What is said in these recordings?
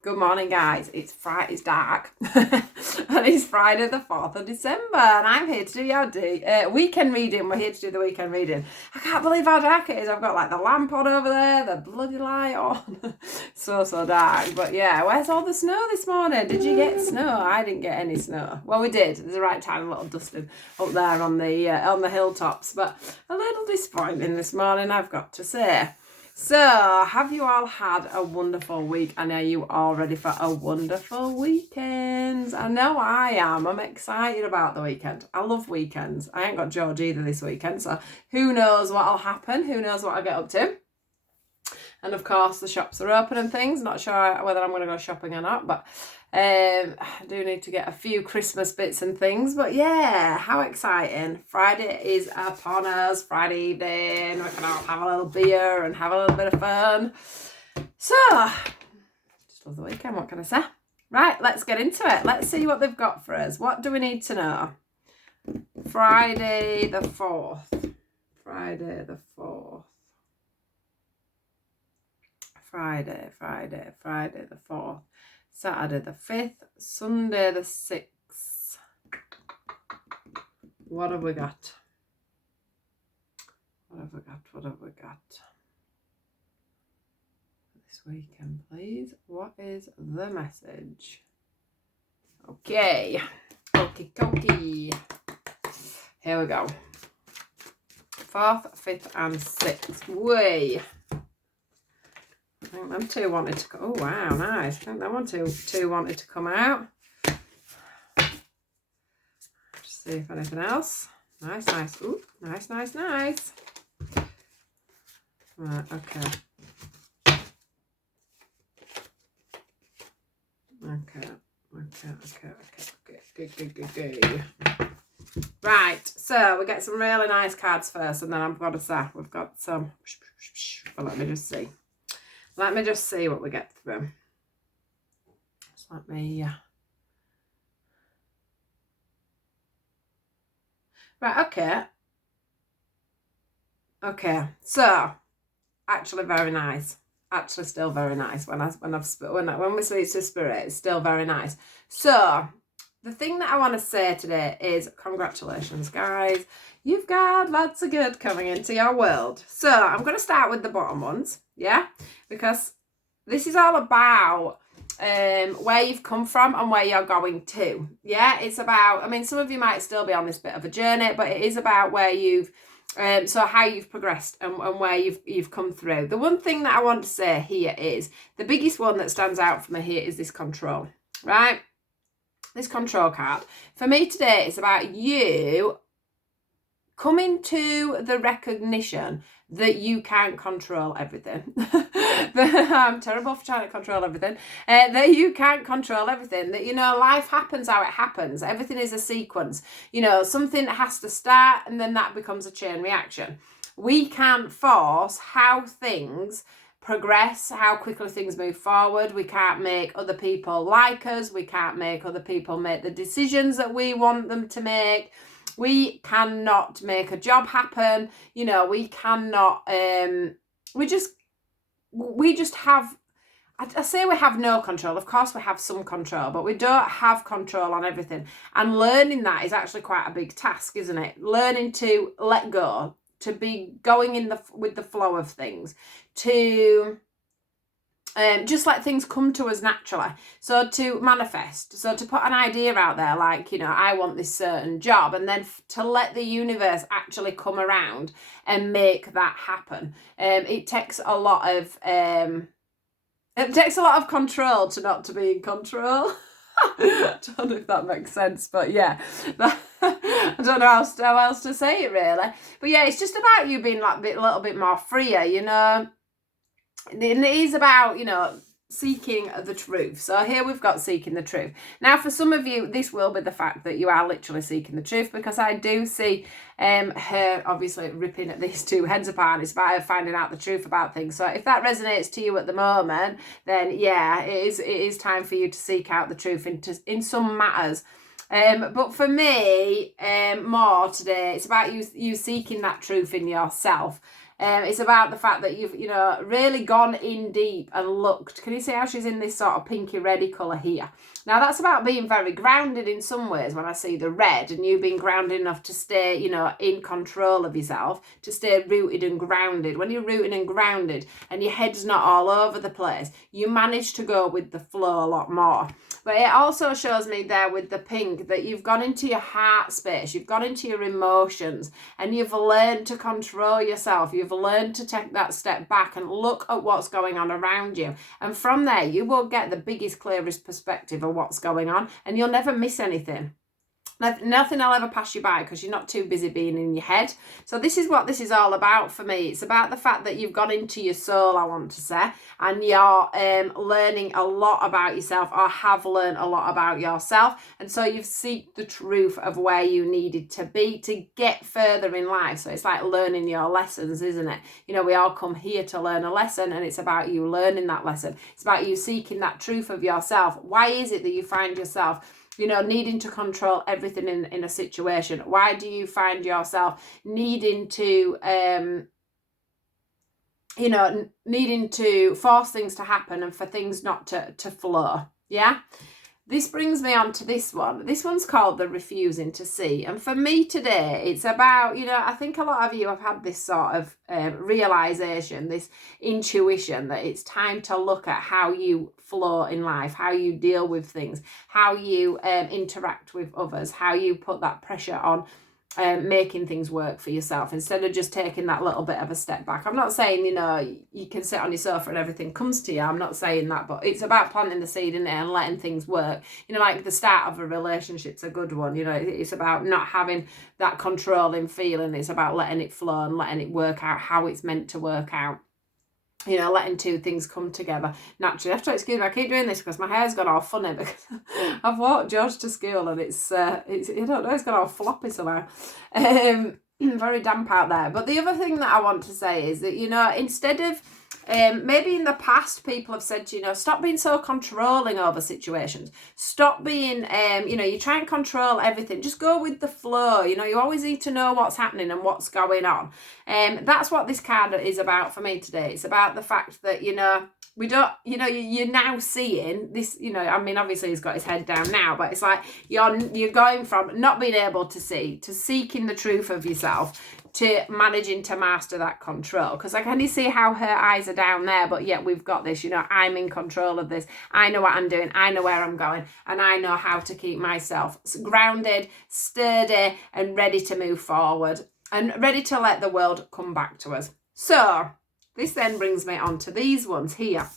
Good morning, guys. It's Friday, it's dark, and it's Friday the 4th of December, and I'm here to do your weekend reading. We're here to do the weekend reading. I can't believe how dark it is. I've got like the lamp on over there, the bloody light on. so dark. But yeah, where's all the snow this morning? Did you get snow? I didn't get any snow. Well, we did. There's the right time, a little dusting up there on the hilltops, but a little disappointing this morning, I've got to say. So, have you all had a wonderful week? And are you all ready for a wonderful weekend? I know I am. I'm excited about the weekend. I love weekends. I ain't got George either this weekend, so who knows what'll happen? Who knows what I'll get up to? And of course, the shops are open and things. Not sure whether I'm going to go shopping or not, but I do need to get a few Christmas bits and things. But yeah, how exciting. Friday is upon us. Friday evening. We can all have a little beer and have a little bit of fun. So, just love the weekend. What can I say? Right, let's get into it. Let's see what they've got for us. What do we need to know? Friday the 4th. Friday the 4th. Friday the 4th, Saturday the 5th, Sunday the 6th. What have we got? What have we got? This weekend, please. What is the message? Okay. Okie. Here we go. 4th, 5th, and 6th. Way. I think them two wanted to go. Oh, wow, nice. I think them one two wanted to come out. Just see if anything else. Nice. Ooh, nice. Right, okay. Good. Right, so we get some really nice cards first, and then I've got to say, we've got some. Well, let me just see. Let me just see what we get through. Just let me... Right, okay. So, actually very nice. Actually still very nice. When we speak to Spirit, it's still very nice. So, the thing that I want to say today is congratulations, guys. You've got lots of good coming into your world. So, I'm going to start with the bottom ones, yeah? Because this is all about where you've come from and where you're going to. Yeah, it's about, I mean, some of you might still be on this bit of a journey, but it is about where you've, so how you've progressed and where you've come through. The one thing that I want to say here is, the biggest one that stands out for me here is this control, right? This control card. For me today, it's about you coming to the recognition that you can't control everything. I'm terrible for trying to control everything. That you can't control everything. That, life happens how it happens. Everything is a sequence. Something has to start and then that becomes a chain reaction. We can't force how things progress, how quickly things move forward. We can't make other people like us. We can't make other people make the decisions that we want them to make. We cannot make a job happen. We cannot, we just have, I say we have no control. Of course we have some control, but we don't have control on everything. And learning that is actually quite a big task, isn't it? Learning to let go, to be going with the flow of things, to just let things come to us naturally. So to manifest, so to put an idea out there, like, I want this certain job, and then to let the universe actually come around and make that happen. It takes a lot of control to not to be in control. I don't know if that makes sense, but yeah, I don't know how else to say it really. But yeah, it's just about you being like a little bit more freer, And it is about, seeking the truth. So here we've got seeking the truth. Now, for some of you, this will be the fact that you are literally seeking the truth, because I do see her obviously ripping at these two heads apart. It's about her finding out the truth about things. So if that resonates to you at the moment, then yeah, it is time for you to seek out the truth in some matters. But for me, more today, it's about you seeking that truth in yourself. It's about the fact that you've, you know, really gone in deep and looked. Can you see how she's in this sort of pinky reddy colour here? Now that's about being very grounded in some ways when I see the red, and you being grounded enough to stay, you know, in control of yourself, to stay rooted and grounded. When you're rooted and grounded and your head's not all over the place, you manage to go with the flow a lot more. But it also shows me there with the pink that you've gone into your heart space, you've gone into your emotions, and you've learned to control yourself. You've learned to take that step back and look at what's going on around you. And from there, you will get the biggest, clearest perspective of what's going on, and you'll never miss anything. Nothing will ever pass you by because you're not too busy being in your head. So this is what this is all about for me. It's about the fact that you've gone into your soul, I want to say, and you're learning a lot about yourself, or have learned a lot about yourself. And so you've seeked the truth of where you needed to be to get further in life. So it's like learning your lessons, isn't it? You know, we all come here to learn a lesson, and it's about you learning that lesson. It's about you seeking that truth of yourself. Why is it that you find yourself, you know, needing to control everything in a situation? Why do you find yourself needing to, you know, needing to force things to happen and for things not to flow? Yeah. This brings me on to this one. This one's called the refusing to see. And for me today, it's about, you know, I think a lot of you have had this sort of realization, this intuition that it's time to look at how you flow in life, how you deal with things, how you interact with others, how you put that pressure on making things work for yourself instead of just taking that little bit of a step back. I'm not saying, you know, you can sit on your sofa and everything comes to you. I'm not saying that, but it's about planting the seed in there and letting things work. You know, like the start of a relationship's a good one. You know, it's about not having that controlling feeling. It's about letting it flow and letting it work out how it's meant to work out. You know, letting two things come together naturally. I have to excuse me, I keep doing this because my hair's gone all funny because I've walked George to school and it's I don't know, it's gone all floppy somehow. Very damp out there. But the other thing that I want to say is that, you know, instead of maybe in the past people have said, you know, stop being so controlling over situations. Stop being, you know, you try and control everything. Just go with the flow. You know, you always need to know what's happening and what's going on. That's what this card is about for me today. It's about the fact that, you know, we don't, you know, you're now seeing this, you know, I mean, obviously he's got his head down now, but it's like you're going from not being able to see to seeking the truth of yourself to managing to master that control. Because I can see how her eyes are down there, but yet we've got this, you know, I'm in control of this. I know what I'm doing. I know where I'm going, and I know how to keep myself grounded, sturdy, and ready to move forward and ready to let the world come back to us. So this then brings me on to these ones here.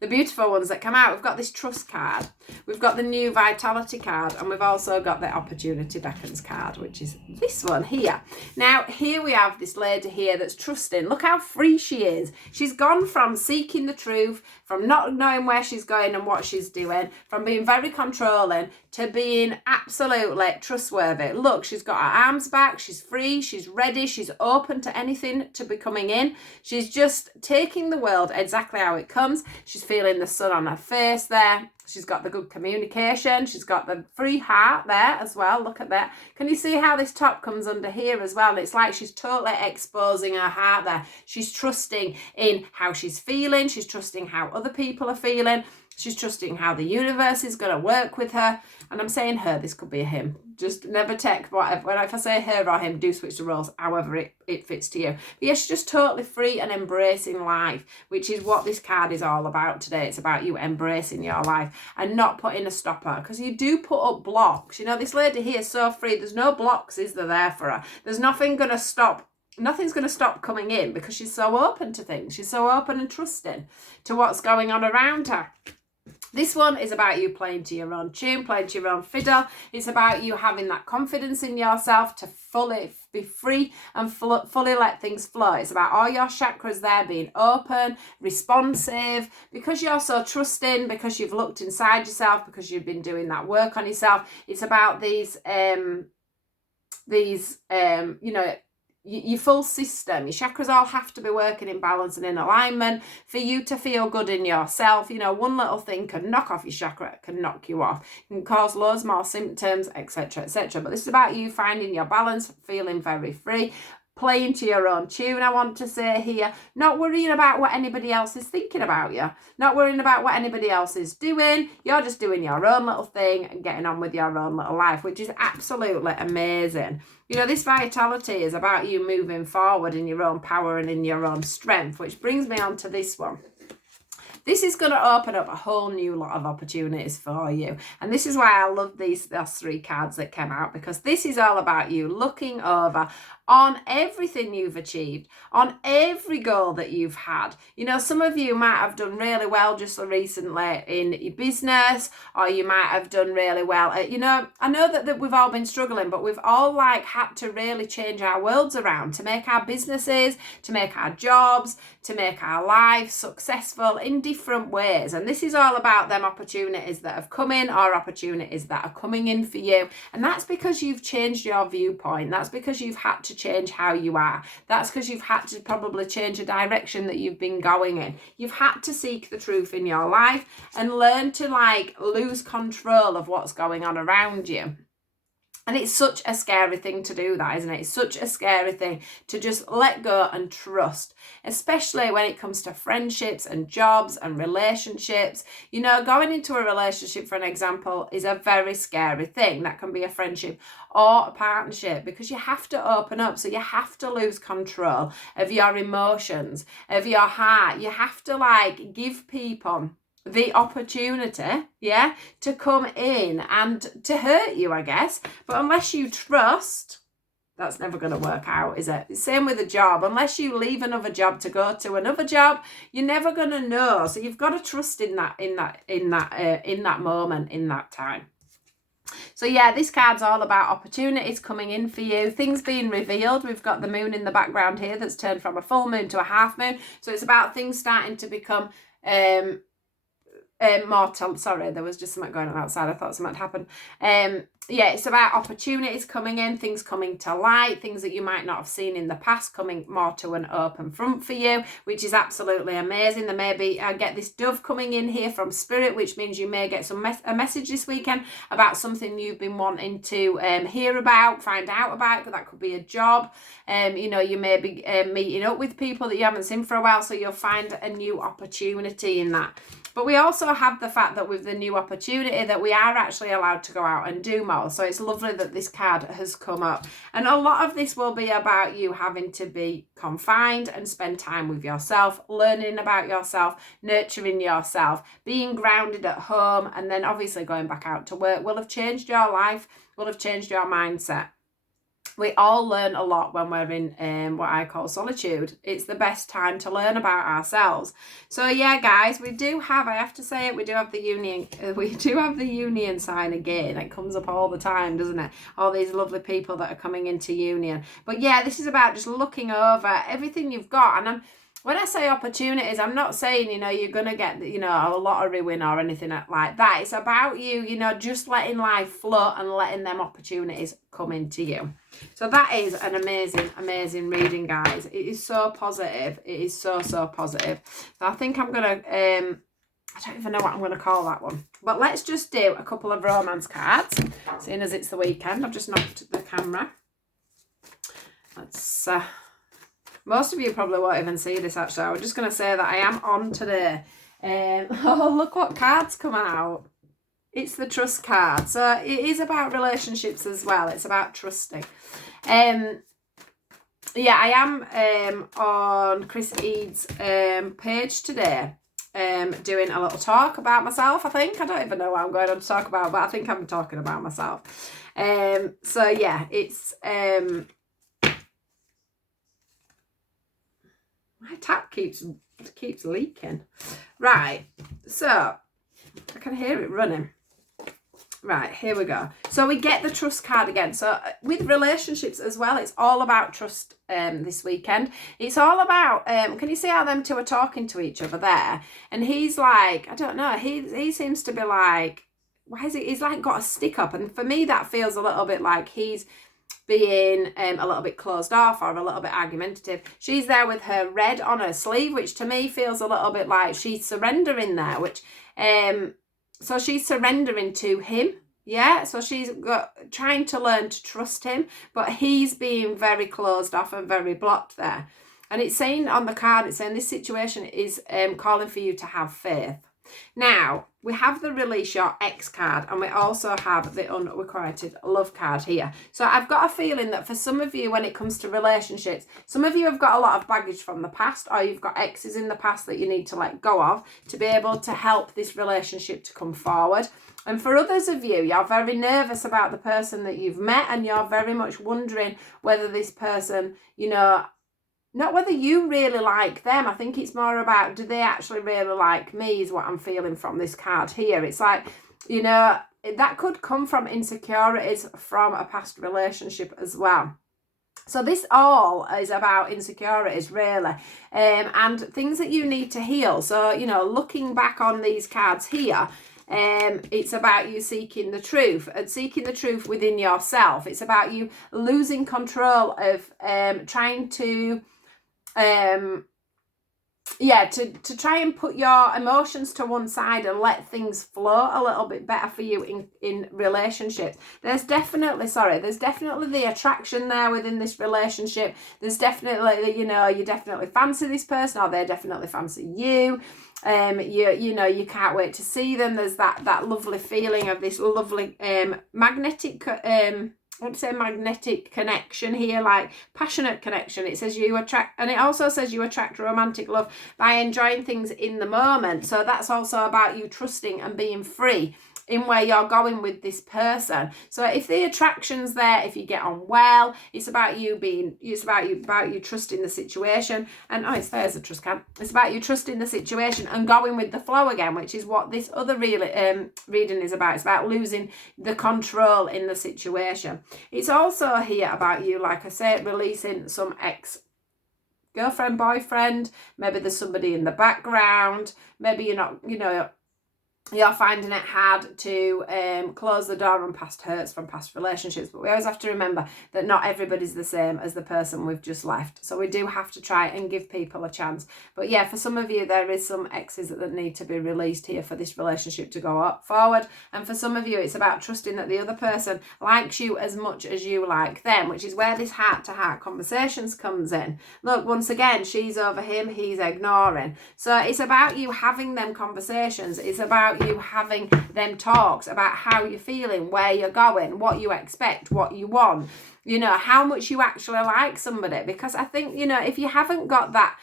The beautiful ones that come out. We've got this trust card. We've got the new vitality card. And we've also got the opportunity beckons card, which is this one here. Now, here we have this lady here that's trusting. Look how free she is. She's gone from seeking the truth, from not knowing where she's going and what she's doing, from being very controlling to being absolutely trustworthy. Look, she's got her arms back. She's free. She's ready. She's open to anything to be coming in. She's just taking the world exactly how it comes. She's feeling the sun on her face there. She's got the good communication. She's got the free heart there as well. Look at that. Can you see how this top comes under here as well? It's like she's totally exposing her heart there. She's trusting in how she's feeling. She's trusting how other people are feeling. She's trusting how the universe is going to work with her. And I'm saying her, this could be a him. Just never take whatever. If I say her or him, do switch the roles, however it fits to you. But yeah, she's just totally free and embracing life, which is what this card is all about today. It's about you embracing your life and not putting a stopper, because you do put up blocks. You know, this lady here is so free. There's no blocks, is there for her? There's nothing going to stop. Nothing's going to stop coming in because she's so open to things. She's so open and trusting to what's going on around her. This one is about you playing to your own tune, playing to your own fiddle. It's about you having that confidence in yourself to fully be free and fully let things flow. It's about all your chakras there being open, responsive, because you're so trusting, because you've looked inside yourself, because you've been doing that work on yourself. It's about these you know, your full system, your chakras all have to be working in balance and in alignment for you to feel good in yourself. You know, one little thing can knock off your chakra, can knock you off, can cause loads more symptoms, etc., etc. But this is about you finding your balance, feeling very free, playing to your own tune, I want to say here. Not worrying about what anybody else is thinking about you. Not worrying about what anybody else is doing. You're just doing your own little thing and getting on with your own little life, which is absolutely amazing. You know, this vitality is about you moving forward in your own power and in your own strength, which brings me on to this one. This is going to open up a whole new lot of opportunities for you. And this is why I love these 3 cards that came out, because this is all about you looking over on everything you've achieved, on every goal that you've had. You know, some of you might have done really well just recently in your business, or you might have done really well at, you know, I know that we've all been struggling, but we've all like had to really change our worlds around to make our businesses, to make our jobs, to make our lives successful in different ways. And this is all about them opportunities that have come in, or opportunities that are coming in for you. And that's because you've changed your viewpoint. That's because you've had to change how you are. That's because you've had to probably change the direction that you've been going in. You've had to seek the truth in your life and learn to like lose control of what's going on around you. And it's such a scary thing to do that, isn't it? It's such a scary thing to just let go and trust, especially when it comes to friendships and jobs and relationships. You know, going into a relationship, for an example, is a very scary thing. That can be a friendship or a partnership, because you have to open up. So you have to lose control of your emotions, of your heart. You have to like give people the opportunity, yeah, to come in and to hurt you, I guess. But unless you trust, that's never going to work out, is it? Same with a job. Unless you leave another job to go to another job, you're never going to know. So you've got to trust in that moment, in that time. So yeah, this card's all about opportunities coming in for you, things being revealed. We've got the moon in the background here that's turned from a full moon to a half moon. So it's about things starting to become mortal. Sorry, there was just something going on outside. I thought something had happened. Yeah, it's about opportunities coming in, things coming to light, things that you might not have seen in the past coming more to an open front for you, which is absolutely amazing. There may be, I get this dove coming in here from Spirit, which means you may get a message this weekend about something you've been wanting to hear about, find out about. That could be a job. You know, you may be meeting up with people that you haven't seen for a while, so you'll find a new opportunity in that. But we also have the fact that with the new opportunity that we are actually allowed to go out and do more. So it's lovely that this card has come up. And a lot of this will be about you having to be confined and spend time with yourself, learning about yourself, nurturing yourself, being grounded at home, and then obviously going back out to work will have changed your life, will have changed your mindset. We all learn a lot when we're in what I call solitude. It's the best time to learn about ourselves. So yeah, guys, we do have, I have to say it, we do have the union sign again. It comes up all the time, doesn't it? All these lovely people that are coming into union. But yeah, this is about just looking over everything you've got. And when I say opportunities, I'm not saying, you know, you're going to get, you know, a lottery win or anything like that. It's about you, you know, just letting life flow and letting them opportunities come into you. So that is an amazing, amazing reading, guys. It is so positive. It is so, so positive. So I think I'm going to, I don't even know what I'm going to call that one. But let's just do a couple of romance cards, seeing as it's the weekend. I've just knocked the camera. Let's... most of you probably won't even see this, actually. I was just going to say that I am on today. Oh, look what cards come out. It's the trust card. So it is about relationships as well. It's about trusting. Yeah, I am on Chris Eads' page today, doing a little talk about myself, I think. I don't even know what I'm going on to talk about, but I think I'm talking about myself. So yeah, it's... my tap keeps leaking. Right, so I can hear it running. Right, here we go. So we get the trust card again. So with relationships as well, it's all about trust this weekend. It's all about, can you see how them two are talking to each other there? And he's like, I don't know, he seems to be like, why is he, he's like got a stick up. And for me, that feels a little bit like he's being a little bit closed off or a little bit argumentative. She's there with her red on her sleeve, which to me feels a little bit like she's surrendering there, which so she's surrendering to him. Yeah, so she's trying to learn to trust him, but he's being very closed off and very blocked there. And it's saying on the card, it's saying this situation is calling for you to have faith. Now, we have the release your ex card, and we also have the unrequited love card here. So I've got a feeling that for some of you, when it comes to relationships, some of you have got a lot of baggage from the past, or you've got exes in the past that you need to let go of to be able to help this relationship to come forward. And for others of you, you're very nervous about the person that you've met, and you're very much wondering whether this person, not whether you really like them. I think it's more about, do they actually really like me, is what I'm feeling from this card here. It's like, that could come from insecurities from a past relationship as well. So this all is about insecurities, really, and things that you need to heal. So, looking back on these cards here, it's about you seeking the truth and seeking the truth within yourself. It's about you losing control of trying to to try and put your emotions to one side and let things flow a little bit better for you in relationships. There's definitely the attraction there within this relationship. There's definitely, you definitely fancy this person, or they definitely fancy you. You can't wait to see them. There's that lovely feeling of this lovely magnetic connection here, like passionate connection. It says you attract, and it also says you attract romantic love by enjoying things in the moment. So that's also about you trusting and being free in where you're going with this person. So if the attraction's there, if you get on well, it's about you trusting the situation. And there's a trust card. It's about you trusting the situation and going with the flow again, which is what this other reading is about. It's about losing the control in the situation. It's also here about you, like I said, releasing some ex-girlfriend, boyfriend. Maybe there's somebody in the background. Maybe you're not, you're finding it hard to close the door on past hurts from past relationships. But we always have to remember that not everybody's the same as the person we've just left. So we do have to try and give people a chance. But yeah, for some of you, there is some exes that need to be released here for this relationship to go forward. And for some of you, it's about trusting that the other person likes you as much as you like them, which is where this heart-to-heart conversations comes in. Look, once again, she's over him, he's ignoring. So it's about you having them conversations. It's about you having them talks about how you're feeling, where you're going, what you expect, what you want, how much you actually like somebody. Because I think, if you haven't got that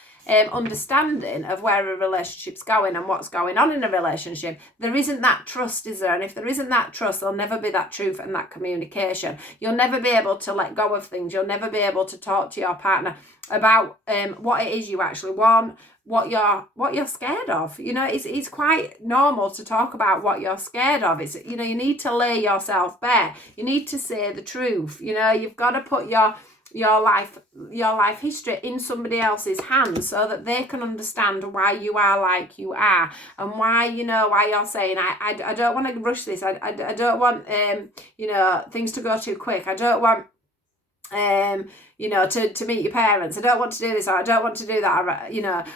understanding of where a relationship's going and what's going on in a relationship, there isn't that trust, is there? And if there isn't that trust, there'll never be that truth and that communication. You'll never be able to let go of things. You'll never be able to talk to your partner about what it is you actually want, what you're scared of. It's quite normal to talk about what you're scared of. It's, you need to lay yourself bare. You need to say the truth. You've got to put your life history in somebody else's hands so that they can understand why you are like you are, and why why you're saying I don't want to rush this. I don't want things to go too quick. I don't want to meet your parents. I don't want to do this, or I don't want to do that.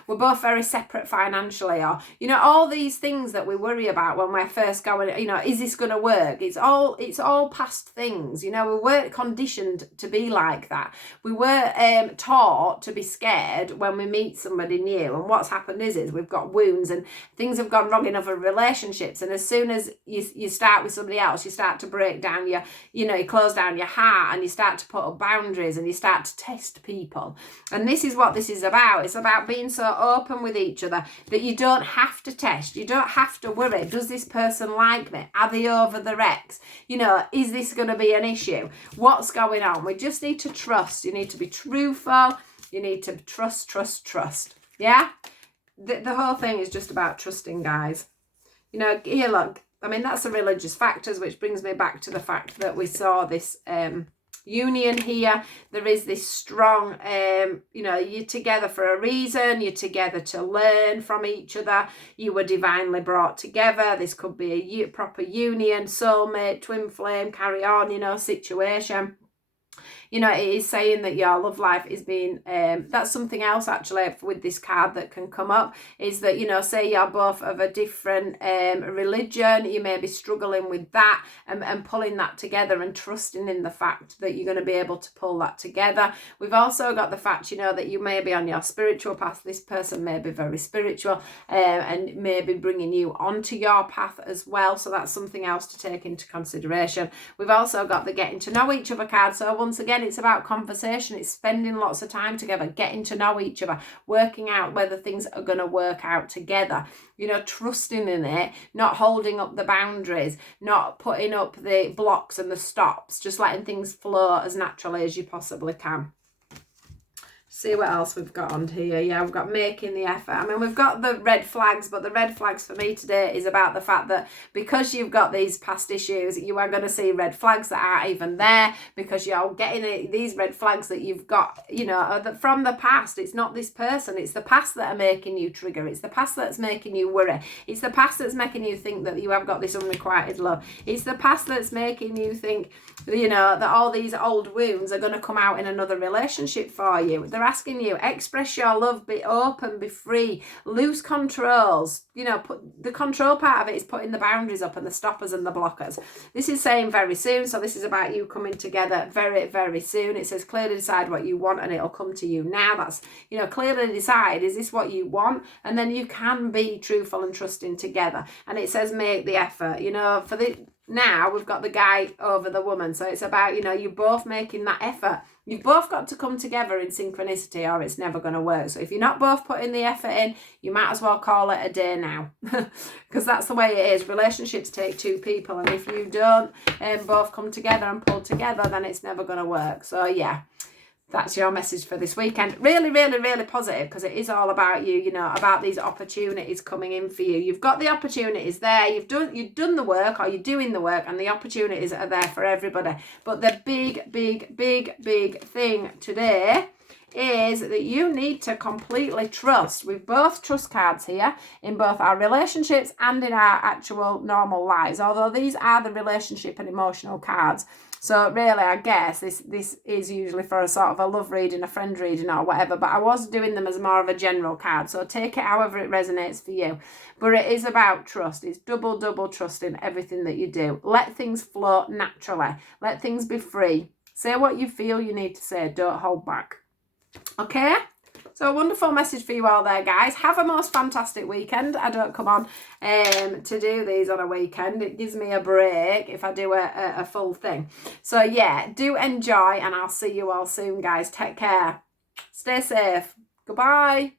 We're both very separate financially, or, all these things that we worry about when we're first going, is this going to work? It's all past things. We weren't conditioned to be like that. We were taught to be scared when we meet somebody new. And what's happened is we've got wounds and things have gone wrong in other relationships. And as soon as you start with somebody else, you start to break down you close down your heart, and you start to put up boundaries, and you start to test people. And this is what this is about. It's about being so open with each other that you don't have to test. You don't have to worry. Does this person like me? Are they over their ex? Is this going to be an issue? What's going on? We just need to trust. You need to be truthful. You need to trust. Yeah? The whole thing is just about trusting, guys. Here, look. I mean, that's the religious factors, which brings me back to the fact that we saw this union here. There is this strong, you're together for a reason. You're together to learn from each other. You were divinely brought together. This could be a proper union, soulmate, twin flame, carry on, situation. You know, it is saying that your love life is being, that's something else actually with this card that can come up, is that, you know, say you're both of a different religion, you may be struggling with that, and pulling that together and trusting in the fact that you're going to be able to pull that together. We've also got the fact, you know, that you may be on your spiritual path. This person may be very spiritual, and may be bringing you onto your path as well. So that's something else to take into consideration. We've also got the getting to know each other card. So once again, it's about conversation. It's spending lots of time together, getting to know each other, working out whether things are going to work out together. You know, trusting in it, not holding up the boundaries, not putting up the blocks and the stops, just letting things flow as naturally as you possibly can. See what else we've got on here. Yeah, we've got making the effort. I mean, we've got the red flags, but the red flags for me today is about the fact that because you've got these past issues, you are going to see red flags that aren't even there, because you're getting these red flags that you've got, you know, from the past. It's not this person. It's the past that are making you trigger. It's the past that's making you worry. It's the past that's making you think that you have got this unrequited love. It's the past that's making you think, you know, that all these old wounds are going to come out in another relationship for you. They're asking you, express your love, be open, be free, loose controls. You know, put the control part of it is putting the boundaries up and the stoppers and the blockers. This is saying very soon. So this is about you coming together very, very soon. It says clearly decide what you want and it'll come to you now. That's, you know, clearly decide, is this what you want? And then you can be truthful and trusting together. And it says make the effort, you know, for the... Now we've got the guy over the woman. So it's about, you know, you both making that effort. You've both got to come together in synchronicity or it's never going to work. So if you're not both putting the effort in, you might as well call it a day now. Because that's the way it is. Relationships take two people. And if you don't both come together and pull together, then it's never going to work. So yeah. That's your message for this weekend. Really, really, really positive, because it is all about you, you know, about these opportunities coming in for you. You've got the opportunities there. You've done the work, or you're doing the work, and the opportunities are there for everybody. But the big thing today is that you need to completely trust. We've both trust cards here in both our relationships and in our actual normal lives, although these are the relationship and emotional cards. So really, I guess this is usually for a sort of a love reading, a friend reading or whatever, but I was doing them as more of a general card. So take it however it resonates for you. But it is about trust. It's double trust in everything that you do. Let things flow naturally. Let things be free. Say what you feel you need to say. Don't hold back. Okay? So a wonderful message for you all there, guys. Have a most fantastic weekend. I don't come on to do these on a weekend. It gives me a break if I do a full thing. So yeah, do enjoy, and I'll see you all soon, guys. Take care. Stay safe. Goodbye.